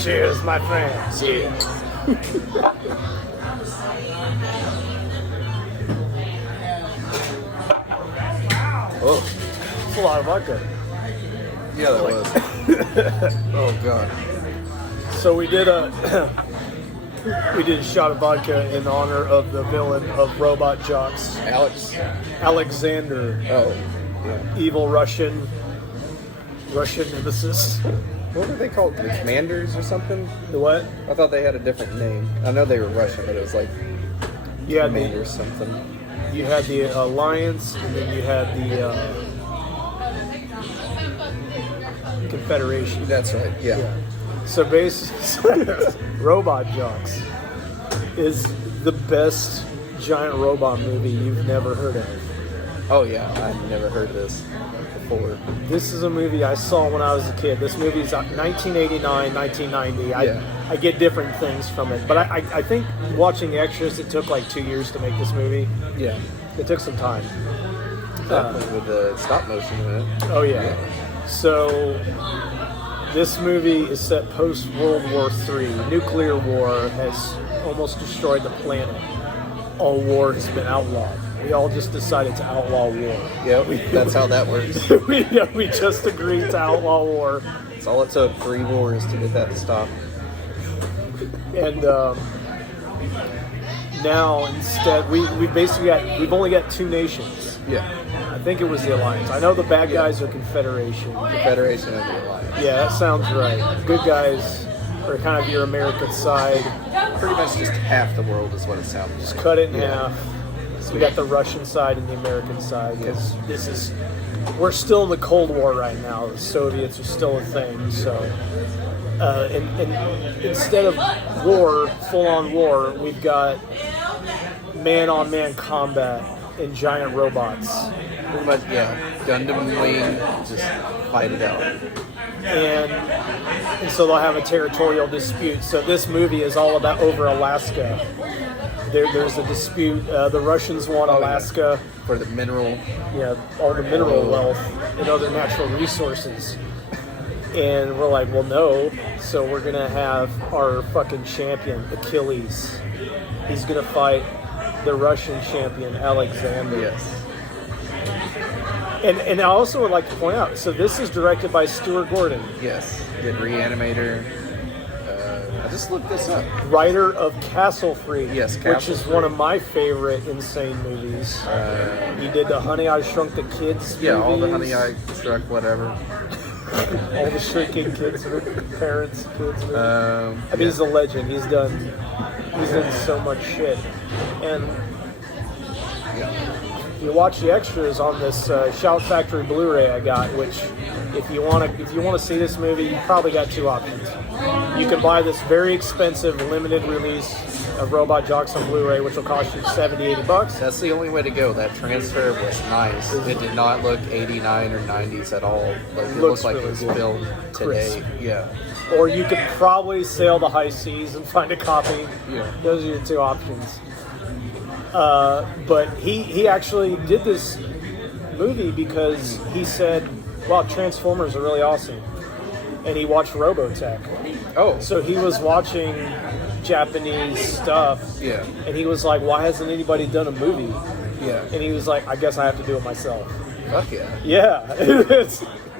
Cheers, my friend. Cheers. Oh, it's a lot of vodka. Yeah, that was. Oh god. So we did a shot of vodka in honor of the villain of Robot Jocks, Alexander. Oh, yeah. Evil Russian nemesis. What were they called? The Commanders or something? The what? I thought they had a different name. I know they were Russian, but it was like Commanders something. You had the Alliance, and then you had the Confederation. That's right. Yeah. So basically, Robot Jocks is the best giant robot movie you've never heard of. Oh yeah, I've never heard of this before. This is a movie I saw when I was a kid. This movie is 1989, 1990. I get different things from it, but I think watching the extras, it took like 2 years to make this movie. Yeah. It took some time. With the stop motion in it. Oh yeah. So this movie is set post World War III. Nuclear war has almost destroyed the planet. All war has been outlawed. We all just decided to outlaw war. Yeah, that's how that works. we just agreed to outlaw war. That's all it took. 3 wars to get that to stop. And now instead, we've only got 2 nations. Yeah. I think it was the Alliance. I know the bad guys are Confederation. Confederation and the Alliance. Yeah, that sounds right. Good guys are kind of your American side. Pretty much just half the world is what it sounds like. Just cut it in half. So we got the Russian side and the American side, because we're still in the Cold War right now. The Soviets are still a thing. So, and instead of war, full-on war, we've got man-on-man combat and giant robots. Pretty much, yeah. Gundam Wing, just fight it out. And so they'll have a territorial dispute. So this movie is all about over Alaska. There's a dispute. The Russians want Alaska for the mineral. Yeah, all the mineral wealth and other natural resources. And we're like, well, no. So we're gonna have our fucking champion Achilles. He's gonna fight the Russian champion Alexander. Yes. And I also would like to point out, so this is directed by Stuart Gordon. Yes. Did Reanimator. I just looked this up. Writer of Castle Freak, yes, which is one of my favorite insane movies. He did the Honey, I Shrunk the Kids Yeah, movies. all the Honey, I Shrunk whatever. All the shrinking kids, parents, kids. I mean, he's a legend. He's done so much shit. And you watch the extras on this Shout Factory Blu-ray I got, which if you want to see this movie, you probably got 2 options. You can buy this very expensive limited release of Robot Jocks on Blu-ray, which will cost you $70-$80. That's the only way to go. That transfer was nice. It did not look 89 or 90s at all. Like, it looks like really it was good. filmed today. Crisp. Yeah. Or you could probably sail the high seas and find a copy. Yeah. Those are your 2 options. But he actually did this movie because he said, wow, Transformers are really awesome. And he watched Robotech. Oh. So he was watching Japanese stuff. Yeah. And he was like, why hasn't anybody done a movie? Yeah. And he was like, I guess I have to do it myself. Fuck yeah. Yeah.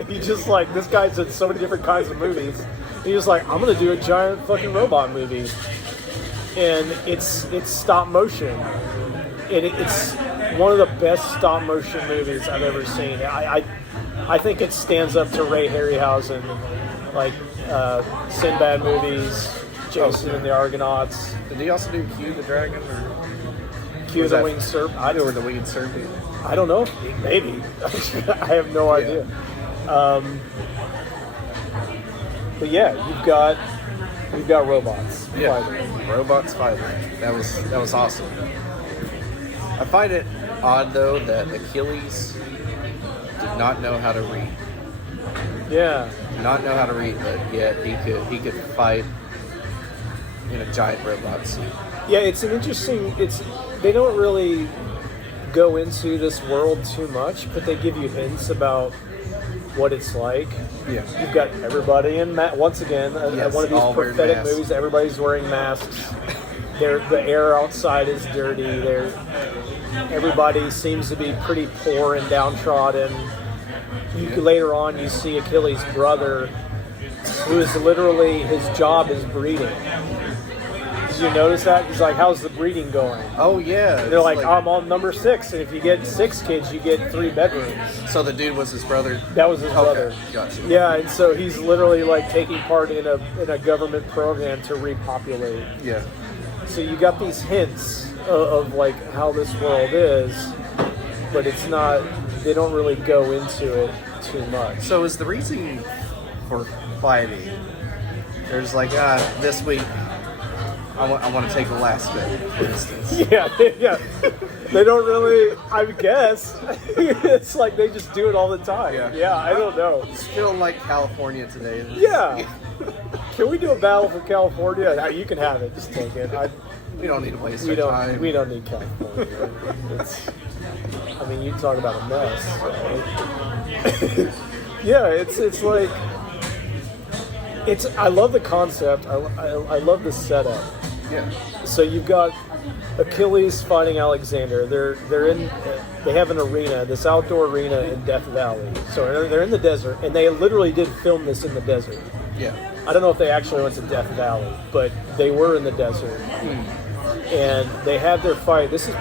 He's just like, this guy's in so many different kinds of movies. He was like, I'm going to do a giant fucking robot movie. And it's stop motion. And it's one of the best stop motion movies I've ever seen. I think it stands up to Ray Harryhausen, like Sinbad movies, Jason and the Argonauts. Did he also do Q the Dragon? Or Q the Winged Serpent? Or the Winged Serpent? I don't know. Maybe. I have no idea. But yeah, we've got robots. Yeah, fighting. robots fighting. That was awesome. I find it odd though that Achilles did not know how to read. Yeah. Did not know how to read, but yet he could fight in a giant robot suit. Yeah, it's an interesting. They don't really go into this world too much, but they give you hints about what it's like. Yeah. You've got everybody in once again, Yes, one of these all wearing pathetic masks. movies. Everybody's wearing masks. The air outside is dirty. Everybody seems to be pretty poor and downtrodden. Later on, you see Achilles' brother, who is literally, his job is breeding. Did you notice that? He's like, how's the breeding going? Oh yeah. They're like, I'm on number 6, and if you get 6 kids, you get 3 bedrooms. So the dude was his brother? That was his brother. Gotcha. Yeah, and so he's literally like taking part in a government program to repopulate. Yeah. So you got these hints of like how this world is, but it's not. They don't really go into it too much. So is the reason for fighting? There's like, this week I want to take Alaska, for instance. Yeah. They don't really. I guess it's like they just do it all the time. Yeah. I don't know. It's feeling like California today. Yeah. Can we do a battle for California? No, you can have it. Just take it. We don't need to waste our time. We don't need California. I mean, you talk about a mess. Right? Yeah, it's like I love the concept. I love the setup. Yeah. So you've got Achilles fighting Alexander. They have an arena, this outdoor arena in Death Valley. So they're in the desert, and they literally did film this in the desert. Yeah. I don't know if they actually went to Death Valley, but they were in the desert. And they had their fight. This is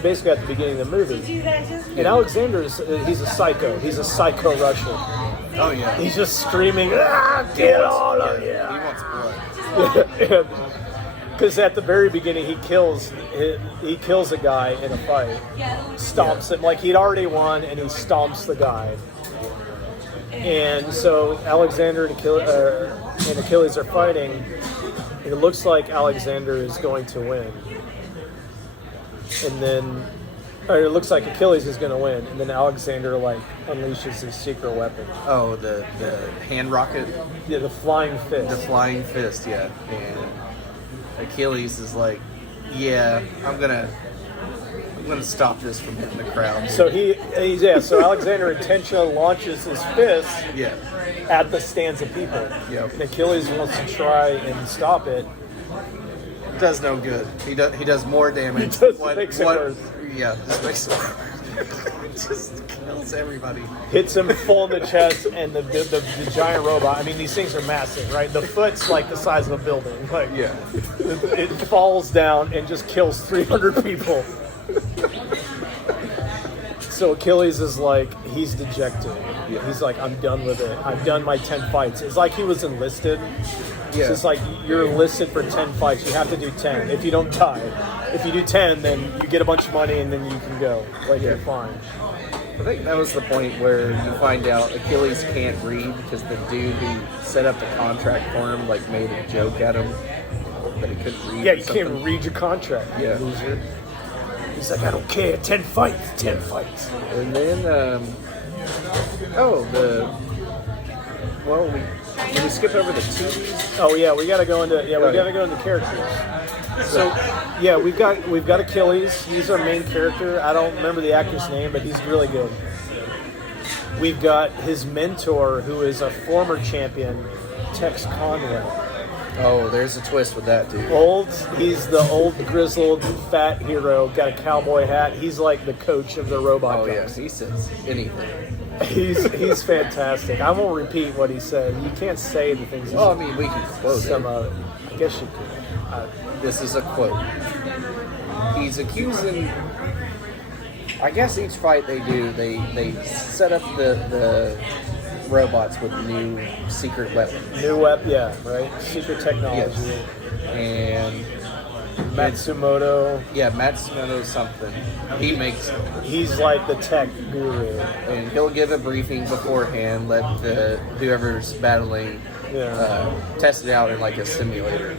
basically at the beginning of the movie. And Alexander he's a psycho. He's a psycho Russian. Oh yeah. He's just screaming, get on him! He wants blood. Because at the very beginning he kills a guy in a fight, stomps him like he'd already won, and he stomps the guy. And so Alexander and Achilles are fighting. It looks like Alexander is going to win. And then, it looks like Achilles is going to win. And then Alexander, unleashes his secret weapon. Oh, the hand rocket? Yeah, the flying fist. The flying fist, yeah. And Achilles is like, yeah, I'm gonna stop this from hitting the crowd. So so Alexander intentionally launches his fist at the stands of people. Yep. And Achilles wants to try and stop it. Does no good. He does more damage. Makes it worse. Yeah, just makes it worse. Just kills everybody. Hits him full in the chest, and the giant robot. I mean, these things are massive, right? The foot's like the size of a building. It falls down and just kills 300 people. So Achilles is like, he's dejected. He's like, I'm done with it. I've done my 10 fights. It's like he was enlisted. Yeah. So it's like, you're enlisted for 10 fights. You have to do 10 if you don't die. If you do 10, then you get a bunch of money and then you can go. You're fine. I think that was the point where you find out Achilles can't read because the dude who set up the contract for him made a joke at him that he couldn't read. Yeah, you can't read your contract, you loser. He's like, I don't care. 10 fights. 10 fights. And then, can we skip over the Tubis? Oh yeah, we gotta go into characters. So we've got Achilles. He's our main character. I don't remember the actor's name, but he's really good. We've got his mentor, who is a former champion, Tex Conway. Oh, there's a twist with that dude. He's the old grizzled fat hero. Got a cowboy hat. He's like the coach of the robot. Oh guys. yeah, he says anything. He's fantastic. I won't repeat what he said. You can't say the things. Well, I mean, we can quote some it. of it. I guess you could. This is a quote. He's accusing. I guess each fight they do, they set up the robots with new secret weapons. New weapon, yeah, right. Secret technology. Yes. And Matsumoto. Yeah, Matsumoto something. He's like the tech guru. And he'll give a briefing beforehand, let whoever's battling test it out in a simulator.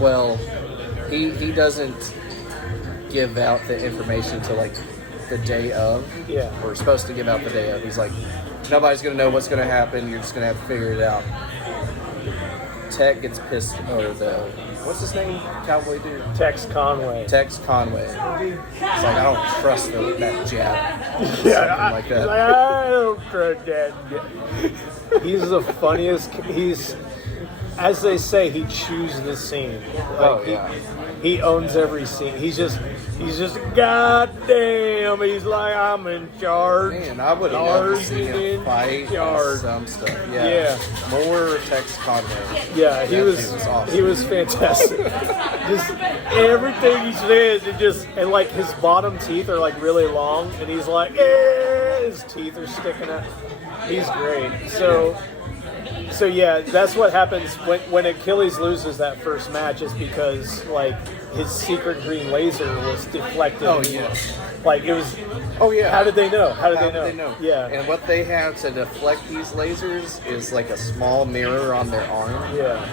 Well, he doesn't give out the information to the day of. Yeah. We're supposed to give out the day of. He's like, nobody's gonna know what's gonna happen. You're just gonna have to figure it out. Tech gets pissed, or what's his name? Cowboy dude? Tex Conway. Tex Conway. It's like, I don't trust that jab. Yeah, like that. I don't trust that. He's the funniest. He's, as they say, he chews the scene. He owns every scene. He's just goddamn. He's like, I'm in charge. Man, I would have loved to see him fight some stuff. Yeah. More Tex Conway. Yeah, he was awesome. He was fantastic. Just everything he says, and like his bottom teeth are like really long, and he's like, his teeth are sticking out. He's great. So yeah, that's what happens when Achilles loses that first match, is because like his secret green laser was deflected. Oh yeah. Like it was. Oh yeah. How did they know? How did they know? Yeah. And what they have to deflect these lasers is like a small mirror on their arm. Yeah.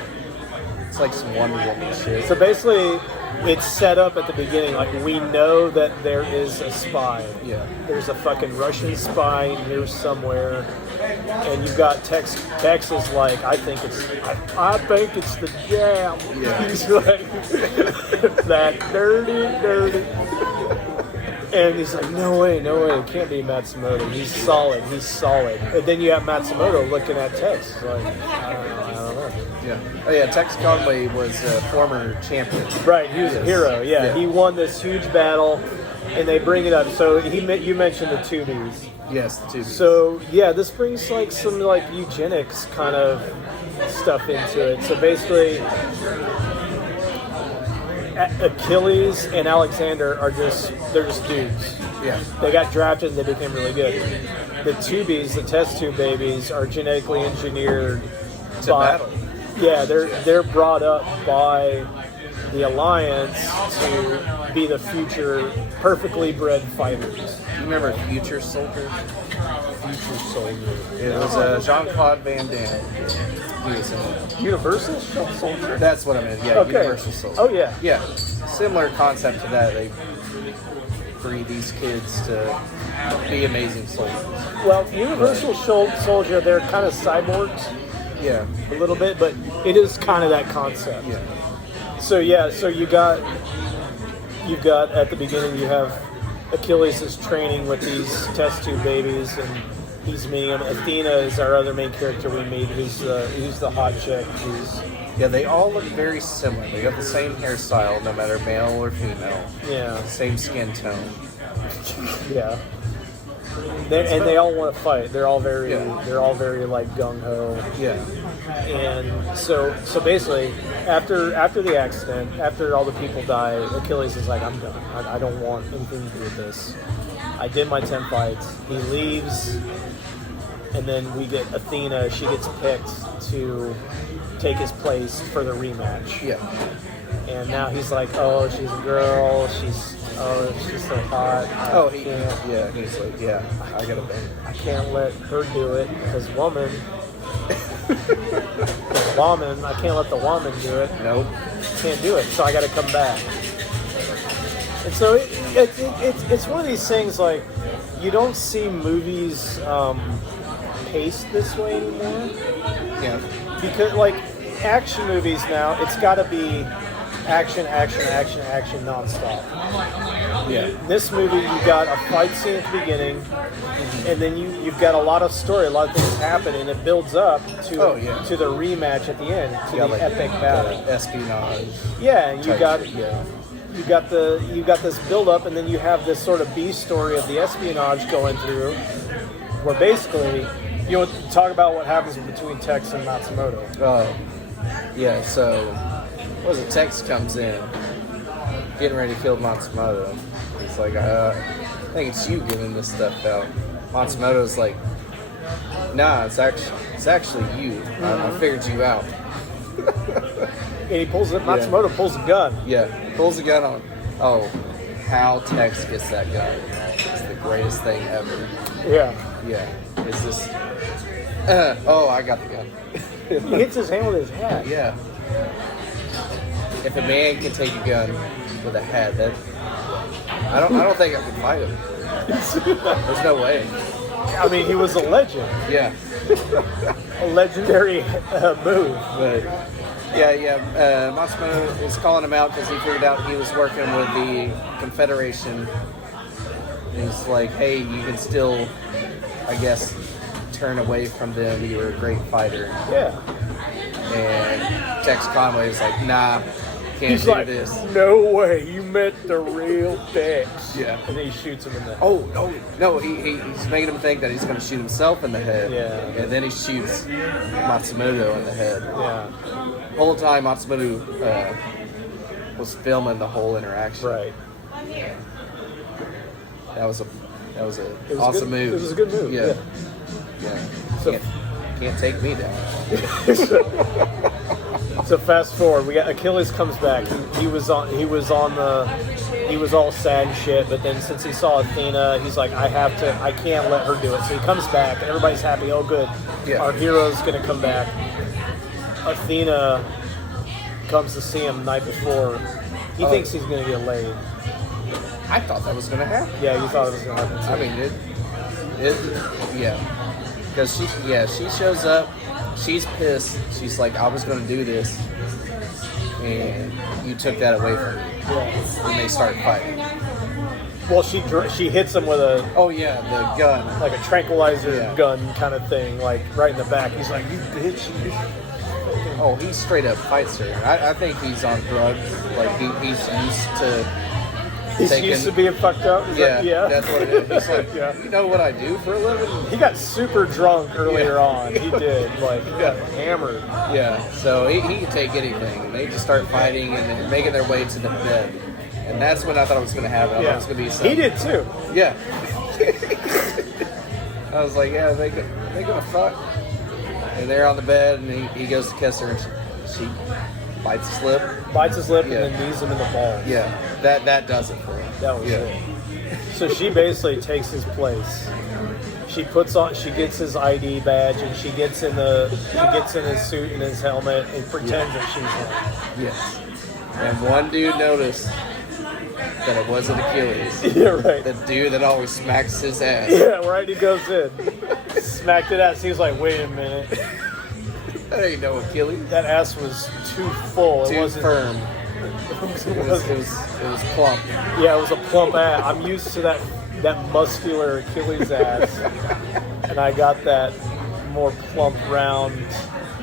It's like some Wonder Woman shit. So basically, it's set up at the beginning. Like, we know that there is a spy. Yeah. There's a fucking Russian spy here somewhere. And you've got Tex is like, I think it's the jab. Yeah. He's like, that dirty. And he's like, no way, it can't be Matsumoto. He's solid. And then you have Matsumoto looking at Tex. He's like, I don't know. Yeah. Oh yeah, Tex Conway was a former champion. Right, he was a hero. Yeah, he won this huge battle, and they bring it up. So you mentioned the Tubis. Yes, the Tubi. So yeah, this brings like some like eugenics kind of stuff into it. So basically, Achilles and Alexander they're just dudes. Yeah. They got drafted and they became really good. The Tubis, the test tube babies, are genetically engineered to battle. Yeah, they're brought up by the Alliance to be the future perfectly bred fighters. You remember Future Soldier? Future Soldier. It was Jean-Claude Van Damme. He was in it. Universal Soldier? That's what I meant. Yeah, okay. Universal Soldier. Oh yeah. Yeah, similar concept to that. They breed these kids to be amazing soldiers. Well, Universal Soldier, they're kind of cyborgs. Yeah, a little bit, but it is kind of that concept. Yeah. So you've got at the beginning you have Achilles is training with these test tube babies, and he's meeting them. Athena is our other main character we meet, who's the hot chick. Yeah, they all look very similar. They got the same hairstyle, no matter male or female. Yeah. Same skin tone. Yeah. They all want to fight. They're all very like gung ho. Yeah. And so basically, after the accident, after all the people die, Achilles is like, I'm done. I don't want anything to do with this. I did my 10 fights. He leaves, and then we get Athena. She gets picked to take his place for the rematch. Yeah. And now he's like, oh, she's a girl. She's so hot. He's like, I gotta bang. I can't let her do it because woman. I can't let the woman do it. Nope. Can't do it. So I got to come back. And so it's one of these things, like, you don't see movies paced this way anymore. Yeah. Because like action movies now, it's got to be action nonstop. Yeah. This movie, you got a fight scene at the beginning, and then you've got a lot of story, a lot of things happen, and it builds up to the rematch at the end, to the like epic battle, espionage. Yeah, and you got this build up, and then you have this sort of B story of the espionage going through, where basically, talk about what happens between Tex and Matsumoto. Oh, yeah. So, what was it? Tex comes in, getting ready to kill Matsumoto. He's like, I think it's you giving this stuff out. Matsumoto's like, nah, it's actually you. I figured you out. And he pulls it. Matsumoto pulls a gun. Yeah, pulls a gun on. Oh, how Tex gets that gun. It's the greatest thing ever. Yeah. Yeah. It's just, I got the gun. He hits his hand with his hat. Yeah. If a man can take a gun with a hat, that I don't think I can fight him. There's no way. I mean, he was a legend. Yeah. A legendary move. But Matsumoto is calling him out because he figured out he was working with the Confederation. He's like, hey, you can still, I guess, turn away from them. You're a great fighter. Yeah. And Tex Conway is like, nah, can't He's do like, this. No way, you met the real Tex. Yeah. And then he shoots him in the head. No, he's making him think that he's going to shoot himself in the head. Yeah. And then he shoots Matsumoto in the head. Yeah. The whole time Matsumoto was filming the whole interaction. Right. That was an awesome move. It was a good move. Yeah. So, can't take me down. So fast forward, we got Achilles comes back. He was all sad and shit, but then since he saw Athena, he's like, I can't let her do it. So he comes back and everybody's happy. Oh good. Yeah. Our hero's gonna come back. Athena comes to see him the night before. He thinks he's gonna get laid. I thought that was going to happen. Yeah, you thought it was gonna happen too. I mean, because she shows up, she's pissed. She's like, I was going to do this, and you took that away from me. Yeah. And they start fighting. Well, she hits him with a the gun, like a tranquilizer gun kind of thing, like right in the back. He's like, you bitch. Oh, he straight up fights her. I think he's on drugs. Like he's used to. He's used to being fucked up. Yeah, that's what it is. He's like, you know what I do for a living? He got super drunk earlier on. He did. Like, he got hammered. Yeah, so he can take anything. And they just start fighting and then making their way to the bed. And that's when I thought it was going to happen. I thought it was going to be something. He did too. Yeah. I was like, yeah, they going to fuck. And they're on the bed and he goes to kiss her and she bites his lip. And then knees him in the balls. Yeah, that does it for him. That was it. So she basically takes his place. She gets his ID badge and she gets in his suit and his helmet and pretends that she's him. Yes. And one dude noticed that it wasn't Achilles. Yeah, right. The dude that always smacks his ass. Yeah, right. He goes in, smacked it ass. He's like, wait a minute. That ain't no Achilles. That ass was too full. Too firm. It was plump. Yeah, it was a plump ass. I'm used to that muscular Achilles ass, and I got that more plump, round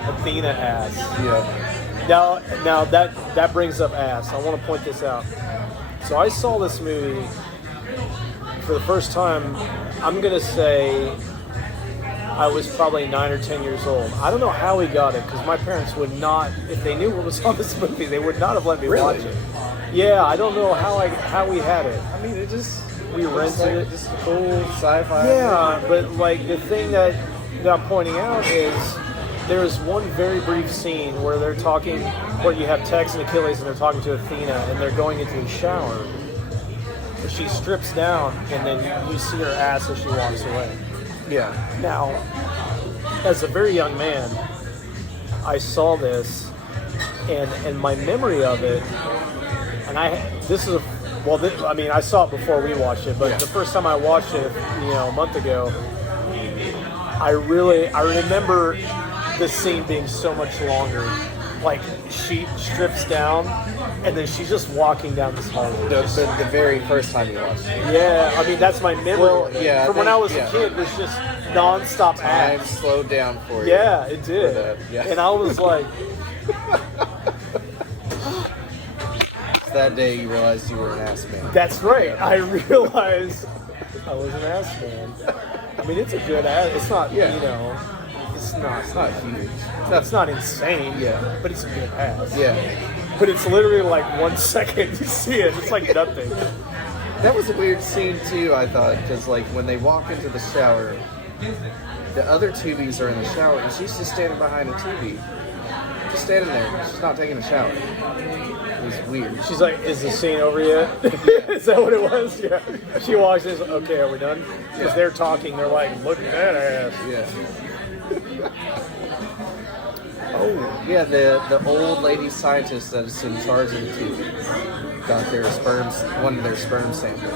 Athena ass. Yeah. Now that brings up ass. I want to point this out. So I saw this movie for the first time. I'm gonna say I was probably 9 or 10 years old. I don't know how we got it because my parents would not, if they knew what was on this movie, they would not have let me watch it. Yeah, I don't know how we had it. I mean, we rented it. Just cool sci-fi. Yeah, but like the thing that I'm pointing out is there is one very brief scene where they're talking, where you have Tex and Achilles and they're talking to Athena and they're going into the shower. She strips down and then you see her ass as she walks away. Yeah. Now, as a very young man, I saw this, and my memory of it, and I saw it before we watched it, but the first time I watched it, a month ago, I remember the scene being so much longer. Like, she strips down, and then she's just walking down this hallway. The very first time you watched it. Yeah, I mean, that's my memory. Well, yeah, when I was a kid, it was just non-stop time ass. slowed down for you. Yeah, it did. And I was like... That day you realized you were an ass man. That's right. Yeah. I realized I was an ass man. I mean, it's a good ass. It's not, it's not huge. It's not insane. Yeah. But it's a good ass. Yeah. But it's literally like 1 second you see it. It's like nothing. That was a weird scene too, I thought, because like when they walk into the shower, the other Tubis are in the shower, and she's just standing behind a Tubi. Just standing there. She's not taking a shower. It was weird. She's like, is the scene over yet? Is that what it was? Yeah. She walks in and says, okay, are we done? Because they're talking. They're like, look at that ass. Yeah. Oh, yeah, the old lady scientist that is in charge of the Tubi got one of their sperm samples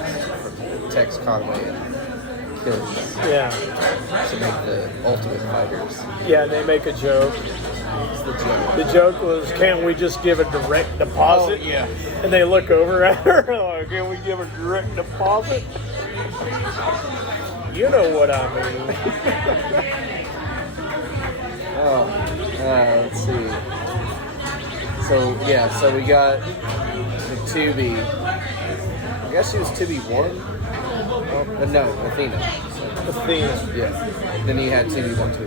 from Tex Conway and kids Yeah. to make the Ultimate Fighters. Yeah, and they make a joke. It's the joke. The joke was, can't we just give a direct deposit? Oh, yeah. And they look over at her like, can we give a direct deposit? You know what I mean. Let's see. So we got the Tubi. I guess she was Tubi 1? No, Athena. Athena. Yeah. Then he had Tubi 1, 2.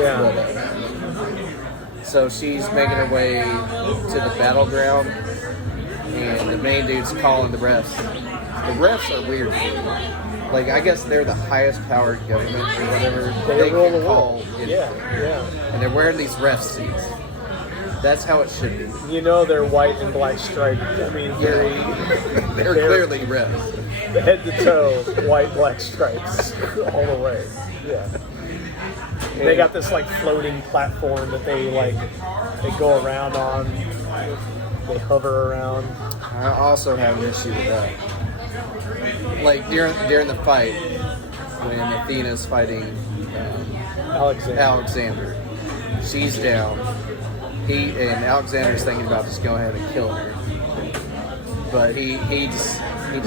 Yeah. So she's making her way to the battleground, and the main dude's calling the refs. The refs are weird. Like, I guess they're the highest powered government or whatever. They rule the call world. anything. Yeah. And they're wearing these ref suits. That's how it should be. You know they're white and black striped. I mean, they're clearly refs. Head to toe, white, black stripes all the way. Yeah. And they got this like floating platform that they go around on. They hover around. I also have an issue with that. Like during the fight, when Athena's fighting Alexander, she's down. Alexander's thinking about just going ahead and killing her, but he just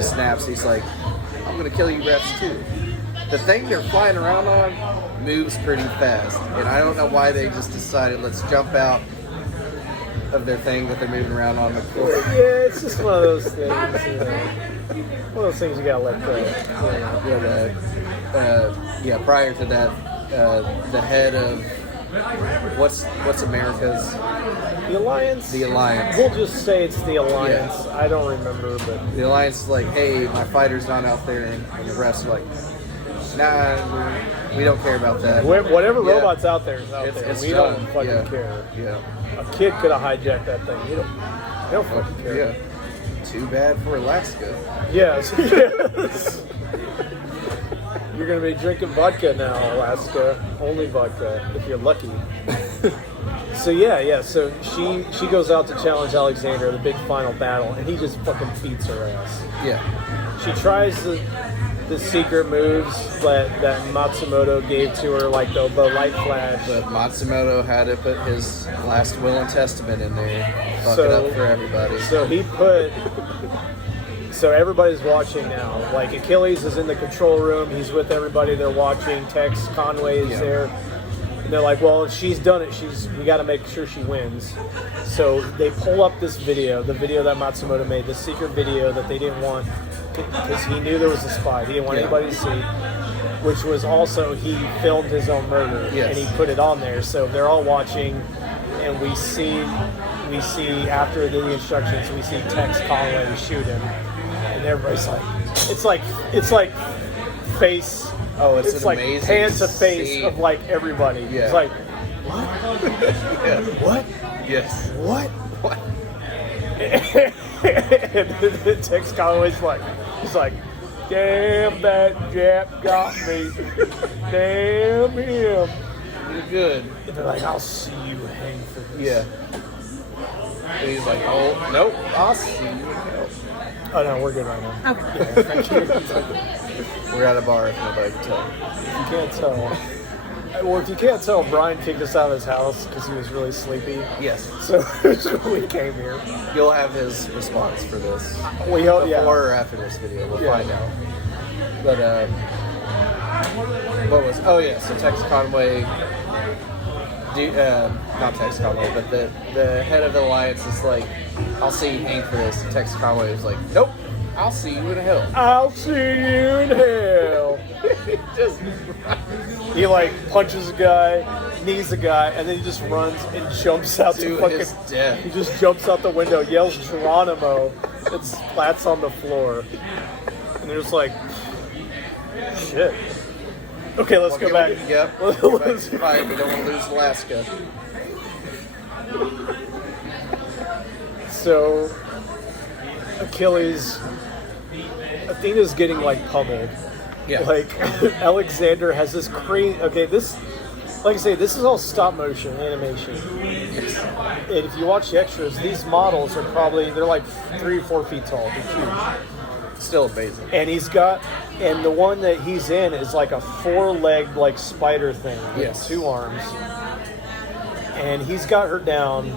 snaps. He's like, "I'm gonna kill you, refs too." The thing they're flying around on moves pretty fast, and I don't know why they just decided let's jump out of their thing that they're moving around on the floor. Yeah, it's just one of those things, you know. One of those things you gotta let go. But prior to that, the head of what's America's The Alliance. The Alliance. We'll just say it's the Alliance. Yeah. I don't remember, but the Alliance is like, hey, my fighter's not out there, and the rest are like, nah, we don't care about that. Whatever robot's out there is out there. We done. don't fucking care. Yeah. A kid could have hijacked that thing. You don't fucking care. Yeah. Too bad for Alaska. Yes. You're gonna be drinking vodka now, Alaska. Only vodka, if you're lucky. So so she goes out to challenge Alexander, the big final battle, and he just fucking beats her ass. Yeah. She tries the secret moves that Matsumoto gave to her, like the light flash. But Matsumoto had to put his last will and testament in there. Fuck it up for everybody. So everybody's watching now. Like, Achilles is in the control room. He's with everybody. They're watching. Tex Conway is there. And they're like, well, if she's done it, we got to make sure she wins. So they pull up this video, the video that Matsumoto made, the secret video that they didn't want, because he knew there was a spy. He didn't want anybody to see, which was also, he filmed his own murder, and he put it on there. So they're all watching, and we see after the instructions, we see Tex Conway shoot him. And everybody's like, it's like face. Oh, it's like amazing hand to face scene. of like everybody. Yeah. It's like, what? Yeah. What? Yes. What? What? And then Tex Conway's like, he's like, damn, that Jap got me. Damn him. You're good. And they're like, I'll see you hang for this. Yeah. And he's like, oh, nope, I'll see you in hell. Oh, no, we're good right now. Okay. Yeah, thank you. We're at a bar if nobody can tell. You can't tell. Well, if you can't tell, Brian kicked us out of his house because he was really sleepy. Yes. So we came here. You'll have his response for this. We hope, Before or after this video, we'll find out. But, so Tex Conway, not Tex Conway, but the head of the Alliance is like, I'll see you hang for this. And Tex Conway is like, nope, I'll see you in hell. I'll see you in hell. He like punches a guy, knees a guy, and then he just runs and jumps out to the fucking his death. He just jumps out the window, yells Geronimo, and splats on the floor. And they're just like, shit. Okay, let's go back. Yep. Let's go back to the fight. We don't want to lose Alaska. So, Athena's getting like pummeled. Yeah. Like, Alexander has this crazy. Okay, this, like I say, this is all stop motion animation. Yes. And if you watch the extras, these models are they're like 3 or 4 feet tall. They're huge. Still amazing. And and the one that he's in is like a 4-legged like spider thing with 2 arms. And he's got her down,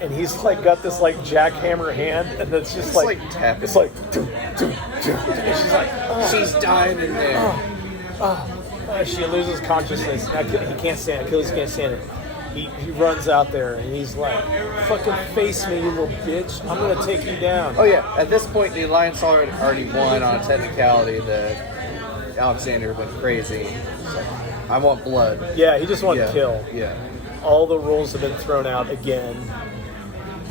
and he's like got this like jackhammer hand, and it's just like tapping. It's like, doo, doo, doo. And she's like, she's dying in there. She loses consciousness. He can't stand it. Achilles can't stand it. He runs out there, and he's like, fucking face me, you little bitch. I'm going to take you down. Oh, yeah. At this point, the Alliance already won on a technicality that Alexander went crazy. Like, I want blood. Yeah, he just wanted to kill. Yeah. All the rules have been thrown out again.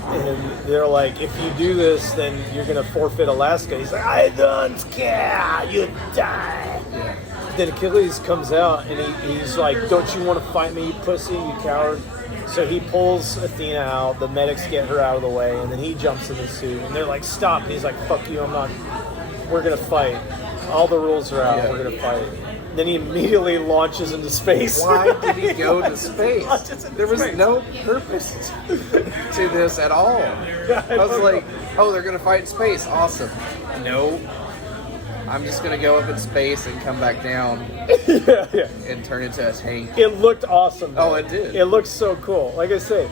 And they're like, if you do this, then you're going to forfeit Alaska. He's like, I don't care. You die. Yeah. Then Achilles comes out, and he's like, don't you want to fight me, you pussy, you coward? So he pulls Athena out, the medics get her out of the way, and then he jumps in the suit, and they're like, stop. And he's like, fuck you, we're going to fight. All the rules are out, we're going to fight. Then he immediately launches into space. Why did he go to space? There was no purpose to this at all. I was like, oh, they're going to fight in space. Awesome. No. I'm just going to go up in space and come back down and turn into a tank. It looked awesome, though. Oh, it did. It looked so cool. Like I say,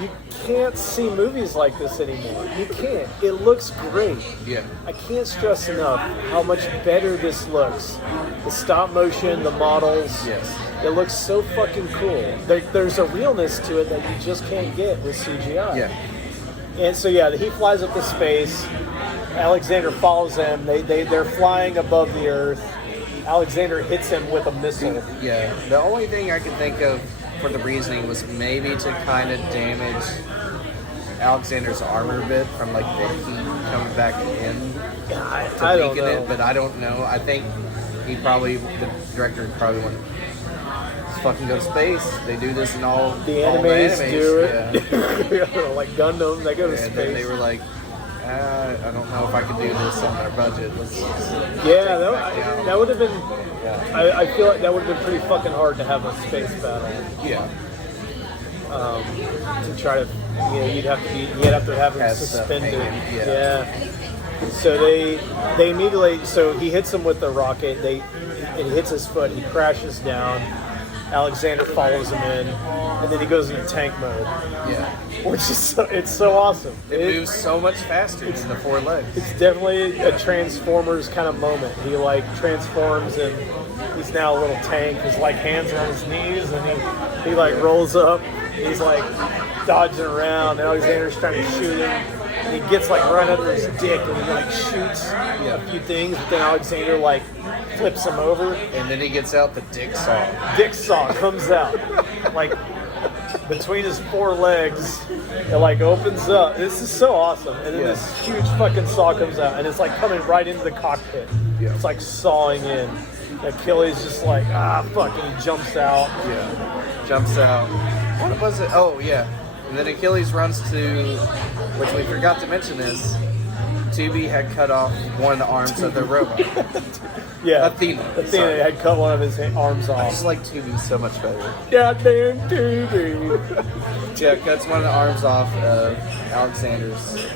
you can't see movies like this anymore. You can't. It looks great. Yeah. I can't stress enough how much better this looks. The stop motion, the models. Yes. It looks so fucking cool. There's a realness to it that you just can't get with CGI. Yeah. And so, he flies up to space. Alexander follows him. They're flying above the Earth. Alexander hits him with a missile. Yeah. The only thing I could think of for the reasoning was maybe to kind of damage Alexander's armor a bit from like the heat coming back in I don't know. it, but I don't know. I think the director probably wanted to fucking go to space. They do this in all the animes do it. Yeah. Like Gundam, they go to space. Then they were like, I don't know if I could do this on our budget. That would have been. Yeah. I feel like that would have been pretty fucking hard to have a space battle. Yeah. To try to, you'd have to have him suspended. Yeah. So they immediately. So he hits him with the rocket. It hits his foot. He crashes down. Alexander follows him in, and then he goes into tank mode. Yeah. Which is it's so awesome. It moves so much faster than the 4 legs. It's definitely a Transformers kind of moment. He like transforms and he's now a little tank. His like hands are on his knees and he like rolls up. He's like dodging around. Alexander's trying to shoot him. And he gets like right under his dick and he like shoots a few things. But then Alexander like flips him over. And then he gets out the dick saw. Dick saw comes out. Like between his 4 legs, it like opens up. This is so awesome. And then this huge fucking saw comes out and it's like coming right into the cockpit. Yeah. It's like sawing in. Achilles just like, fuck, and he jumps out. Yeah. Jumps out. What was it? Oh, yeah. And then Achilles runs to, which we forgot to mention this, Tubi had cut off one of the arms of the robot. Athena had cut one of his arms off. I just like Tubi so much better. Goddamn Tubi. Yeah, cuts one of the arms off of Alexander's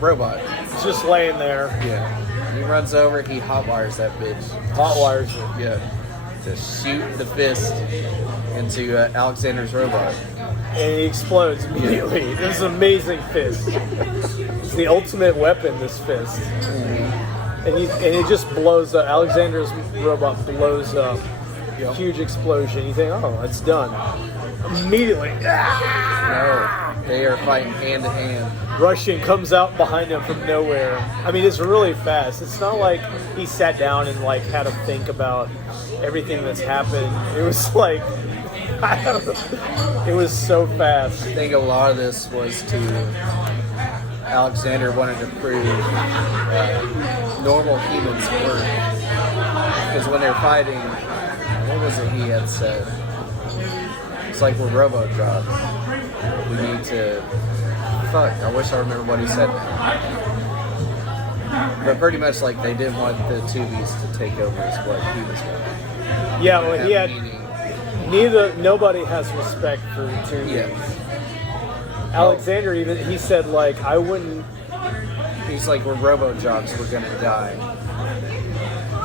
robot. It's just laying there. Yeah. He runs over, he hotwires that bitch. Hotwires it. Yeah. To shoot the fist into Alexander's robot. And he explodes immediately. Yeah. This is an amazing fist. It's the ultimate weapon, this fist. Mm-hmm. And it just blows up. Alexander's robot blows up. Yep. Huge explosion. You think, oh, it's done. Immediately. No, they are fighting hand to hand. Russian comes out behind him from nowhere. I mean, it's really fast. It's not like he sat down and like had to think about everything that's happened. It was like, I don't know. It was so fast. I think a lot of this was to Alexander wanted to prove normal humans work. Because when they're fighting, what was it he had said? It's like we're robo-drops. We need to... Fuck, I wish I remember what he said now. But pretty much like they didn't want the Tubis to take over as what he was going. Yeah, well, he had... Nobody has respect for the Tubis. Yeah. Alexander he said like, I wouldn't... he's like, we're robo-jocks, we're gonna die.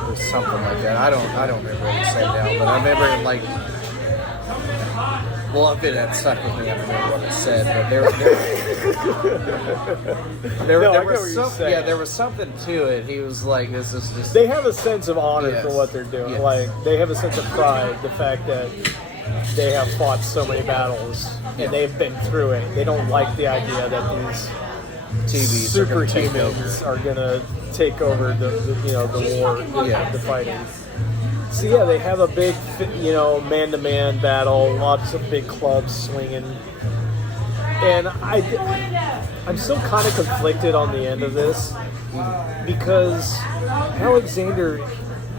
Or something like that. I don't remember what he said now, but I remember like, well, if it had stuck with me, I don't remember what it said, but there was something to it. He was like, this is just... They have a sense of honor Yes. for what they're doing. Yes. Like, they have a sense of pride, the fact that they have fought so many battles, and they've been through it. They don't like the idea that these TVs superhumans are gonna take over the war, the fighting. So yeah, they have a big, man-to-man battle, lots of big clubs swinging, and I'm still kind of conflicted on the end of this because Alexander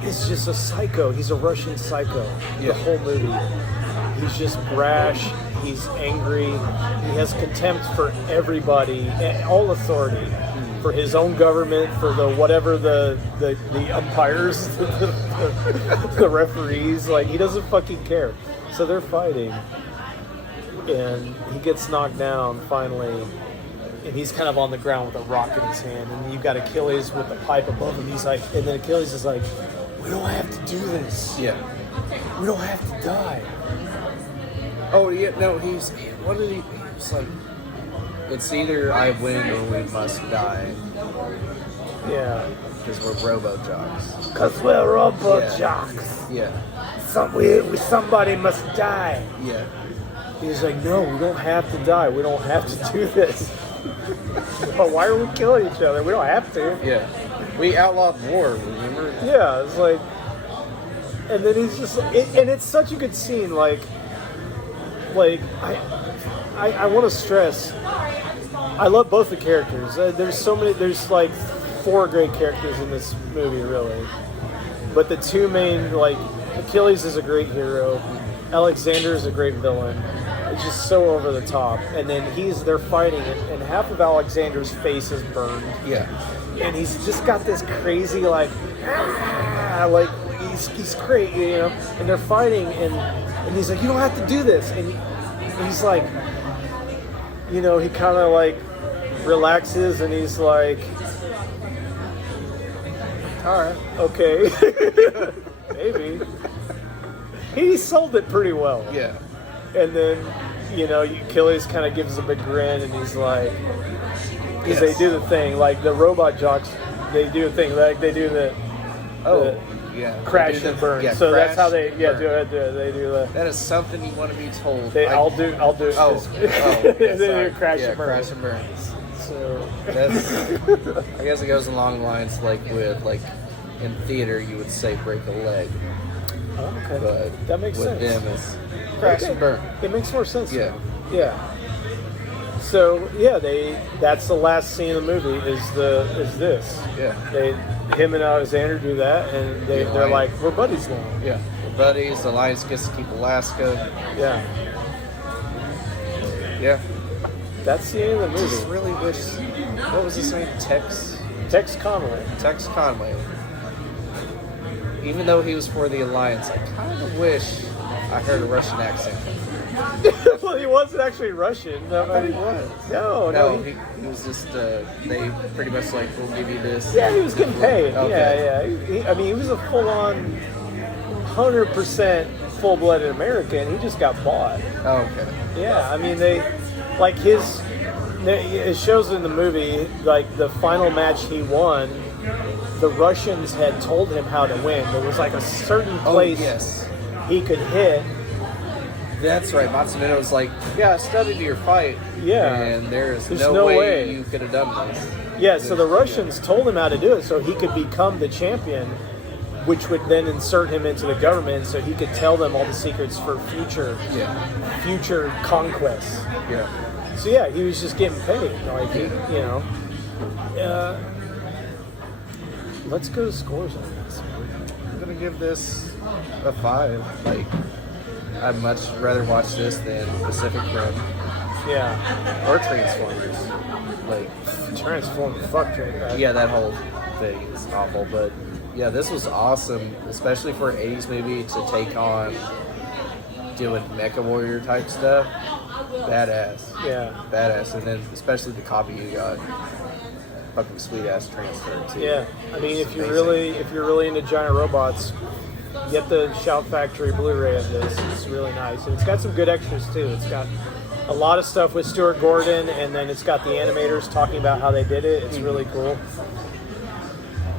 is just a psycho. He's a Russian psycho. The whole movie. He's just brash. He's angry. He has contempt for everybody, all authority, for his own government, for the umpires, the referees. Like, he doesn't fucking care. So they're fighting, and he gets knocked down finally, and he's kind of on the ground with a rock in his hand, and you've got Achilles with the pipe above him. He's like, and then Achilles is like, we don't have to do this. Yeah. We don't have to die. Oh, yeah, no, he's like, it's either I win or we must die. Yeah. Because we're robo-jocks. Because we're robo-jocks. Yeah. Somebody must die. Yeah. He's like, no, we don't have to die. We don't have to do this. But why are we killing each other? We don't have to. Yeah. We outlawed war, remember? Yeah, it's like... And then he's just... and it's such a good scene, like I want to stress, I love both the characters. There's like 4 great characters in this movie, really. But the two main, like, Achilles is a great hero. Alexander is a great villain. It's just so over the top. And then they're fighting, and half of Alexander's face is burned. Yeah. And he's just got this crazy, like he's crazy, and they're fighting, and he's like, you don't have to do this, and he's like, he kind of like relaxes, and he's like, all right, okay. Maybe. He sold it pretty well. Yeah. And then, Achilles kind of gives him a grin, and he's like, because they do the thing, like the robot jocks, they do a thing, like they do the crash and burn. Yeah, so that's how they burn. do it. They do that. That is something you want to be told. I'll do it. Oh, They do crash and burn. Crash and burn. So that's, I guess it goes along the lines like in theater you would say break a leg. Okay. But that makes sense. With them it's crash and burn. It makes more sense. Yeah. Yeah. So that's the last scene of the movie is this. Yeah. Him and Alexander do that, and they're like, we're buddies now. Yeah. We're buddies. The Alliance gets to keep Alaska. Yeah. Yeah. That's the end of the movie. I just really wish. What was his name? Tex Conway. Tex Conway. Even though he was for the Alliance, I kind of wish I heard a Russian accent. Well, he wasn't actually Russian. I thought he was. No. He was just, they pretty much like, we'll give you this. Yeah, he was getting paid. Okay. Yeah. He was a full-on, 100% full-blooded American. He just got bought. Oh, okay. Yeah, I mean, it shows in the movie, like, the final match he won, the Russians had told him how to win. There was, like, a certain place he could hit. That's right. Matsumoto was like, I studied your fight. Yeah. And there's no way you could have done this. Yeah, so the Russians told him how to do it so he could become the champion, which would then insert him into the government so he could tell them all the secrets for future conquests. Yeah. So he was just getting paid. Like, let's go to scores on this. I'm going to give this a 5. Like, I'd much rather watch this than Pacific Rim. Yeah. Or Transformers. Like, Transformers. Fuck Transformers. Yeah, that whole thing is awful. But, yeah, this was awesome, especially for an 80s movie to take on doing Mecha Warrior type stuff. Badass. Yeah. Badass. And then, especially the copy you got. fucking sweet ass transfer too. Yeah, I mean, It's if you're amazing. really into giant robots, get the Shout Factory Blu-ray of this. It's really nice, and it's got some good extras too. It's got a lot of stuff with Stuart Gordon, and then it's got the animators talking about how they did it. It's really cool.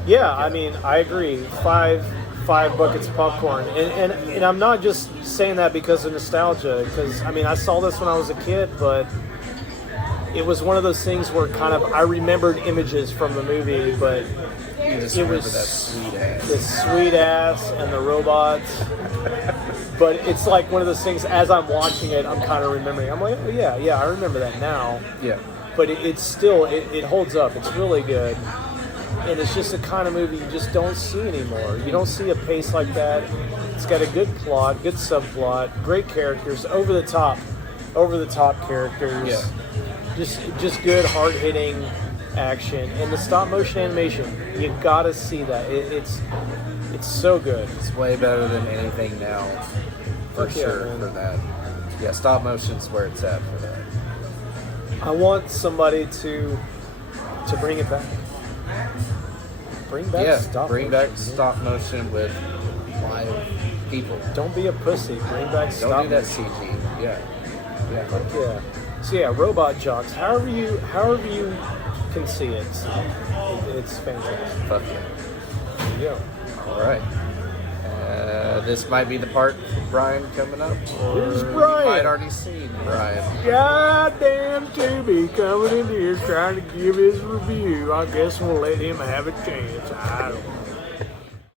Yeah, I mean, I agree. Five buckets of popcorn, and I'm not just saying that because of nostalgia. Because I mean, I saw this when I was a kid, but it was one of those things where kind of I remembered images from the movie, but You just it remember was that sweet ass. the sweet ass and the robots. But it's like one of those things. As I'm watching it, I'm kind of remembering. I'm like, oh, yeah, I remember that now. Yeah. But it's still it holds up. It's really good. And it's just the kind of movie you just don't see anymore. You don't see a pace like that. It's got a good plot, good subplot, great characters, over the top characters. Yeah. Just good, hard hitting action, and the stop motion animation. You gotta see that. It's so good. It's way better than anything now, for Fuck yeah, sure. man. For that, yeah, stop motion's where it's at for that. I want somebody to bring it back. Bring back Stop motion with live people. Don't be a pussy. Bring back stop Don't do that motion. CG. Yeah. Fuck yeah. So yeah, Robot Jocks. However you can see it, it's fantastic. Fuck yeah. There you go. All right. This might be the part with Brian coming up. Or Here's Brian. You might already seen Brian. Goddamn Tubi coming in here trying to give his review. I guess we'll let him have a chance. I don't know.